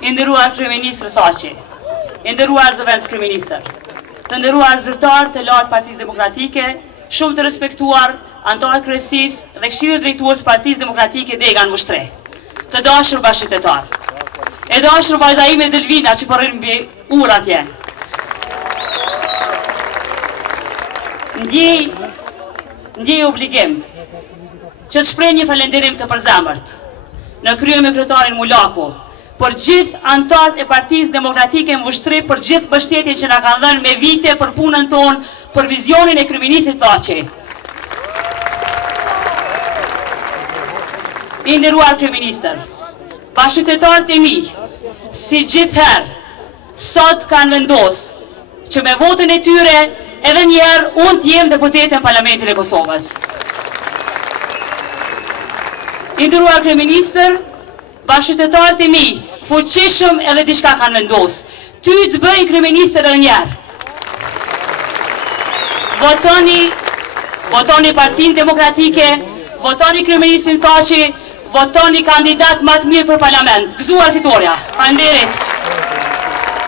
I nderuar kryeministër Thaçi, i nderuar zëvendës kryeministër, të nderuar zyrtar të lartë Partisë Demokratike, shumë të respektuar anëtarë kryesisë dhe këshillit drejtues Partisë Demokratike Dega në Vushtre, të dashur bashkëqytetar, e dashur vajza ime Delvina që po rrin mbi ur atje. Ndjej obligim që të shpreh një falënderim të përzemërt në krye me kryetarin Mulaku, për gjithë anëtarët e Partisë Demokratike në Vushtre, për gjithë mbështetjen që na kanë dhënë me vite për punën tonë, për vizionin e kryeministit Thaçi. I nderuar kryeministër, bashkëqytetarët e mi, si gjithherë, sot kanë vendosur që me votën e tyre edhe njerë unë t'jem deputete në Parlamentin e Kosovës. I nderuar kryeministër, bashkëqytetarët e mi, fuqishëm edhe diçka kanë vendosur. Ty të bëjnë kryeministër edhe njerë. Votoni Partinë Demokratike, votoni kryeministrin Thaçi, votoni kandidat më të mirë për parlament. Gëzuar fitoria. Faleminderit.